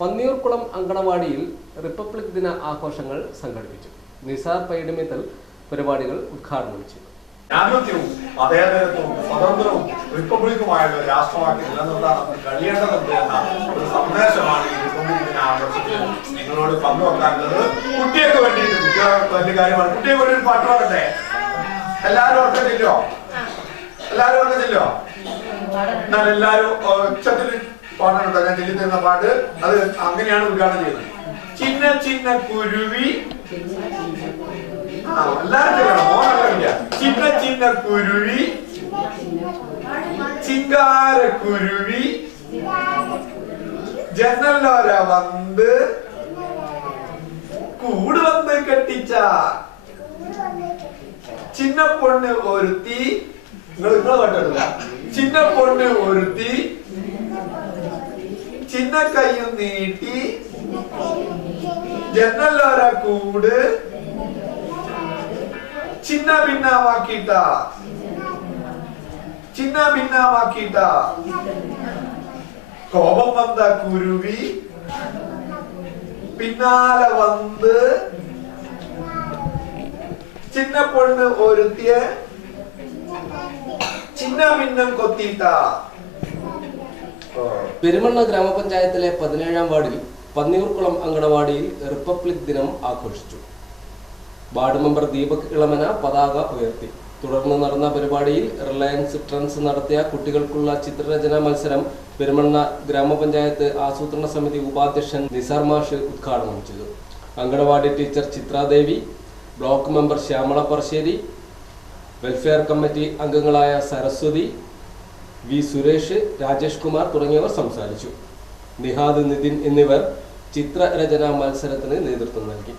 പന്നിയൂർക്കുളം അങ്കണവാടിയിൽ republic ദിന ആഘോഷങ്ങൾ സംഘടിപ്പിച്ചു. നിസാർ പൈഡമിത്തൽ പരിപാടികൾ ഉദ്ഘാടനം ചെയ്തു. ജനാധിപത്യവും മതേതരത്വവും സ്വതന്ത്രവും റിപ്പബ്ലിക്കുമായ ഒരു രാഷ്ട്രമാക്കി നിലനിർത്താൻ നമുക്ക് കഴിയേണ്ടതുണ്ട് എന്ന ഒരു സന്ദേശമാണ് ഈ റിപ്പബ്ലിക് ദിന ആഘോഷത്തിൽ നിങ്ങളോട് പങ്കുവെക്കാനുള്ളത്. കുട്ടികൾക്ക് വേണ്ടിയിട്ട് കുട്ടികൾക്ക് വലിയ കാര്യമാണ്. കുട്ടികൾക്ക് വേണ്ടി ഒരു പാട്ട് പാടട്ടെ. എല്ലാവരും ഓർക്കത്തില്ലോ? എല്ലാവരും ഓർക്കത്തില്ലോ? എന്നാൽ എല്ലാവരും ഉച്ചത്തിൽ പാടാനുണ്ടോ? ഞാൻ ചൊല്ലി തരുന്ന പാട്ട് അത് അങ്ങനെയാണ് ഉദ്ഘാടനം ചെയ്യുന്നത്. ചിന്ന ചിന്ന കുരുവി, എല്ലാരും ചെയ്യണം. മോനല്ല, ചിന്ന ചിന്ന കുരുവി, ചിങ്കാര കുരുവി, ജനലോര വന്ന് കൂട് വന്ന് കെട്ടിച്ച ചിന്ന പൊണ്ണ് ഒരുത്തി. നിങ്ങള് പാട്ടെടുക്ക. ചിന്ന പൊണ്ണ് ഒരുത്തി ചിന്ന കയ്യും നീട്ടി ജനലോര കൂട് ചിന്ന ഭിന്നമാക്കിട്ട ചിന്ന ഭിന്നമാക്കിട്ട കോപം വന്ന കുരുവി പിന്നാലെ വന്ന് ചിന്ന പൊണ്ണ് ഒരുത്തിയ ചിന്ന ഭിന്നം കൊത്തിട്ട. പെരുമണ്ണ ഗ്രാമപഞ്ചായത്തിലെ 17-ാം വാർഡിൽ പന്നിയൂർക്കുളം അങ്കണവാടിയിൽ റിപ്പബ്ലിക് ദിനം ആഘോഷിച്ചു. വാർഡ് മെമ്പർ ദീപക് ഇളമന പതാക ഉയർത്തി. തുടർന്ന് നടന്ന പരിപാടിയിൽ റിലയൻസ് ട്രെൻഡ്സ് നടത്തിയ കുട്ടികൾക്കുള്ള ചിത്രരചനാ മത്സരം പെരുമണ്ണ ഗ്രാമപഞ്ചായത്ത് ആസൂത്രണ സമിതി ഉപാധ്യക്ഷൻ നിസാർ മാഷ് ഉദ്ഘാടനം ചെയ്തു. Anganwadi teacher Chithradevi, block member Shyamala Parasseri, welfare committee അംഗങ്ങളായ സരസ്വതി, വി സുരേഷ്, രാജേഷ് കുമാർ തുടങ്ങിയവർ സംസാരിച്ചു. നിഹാദ്, നിതിൻ എന്നിവർ ചിത്രരചനാ മത്സരത്തിന് നേതൃത്വം നൽകി.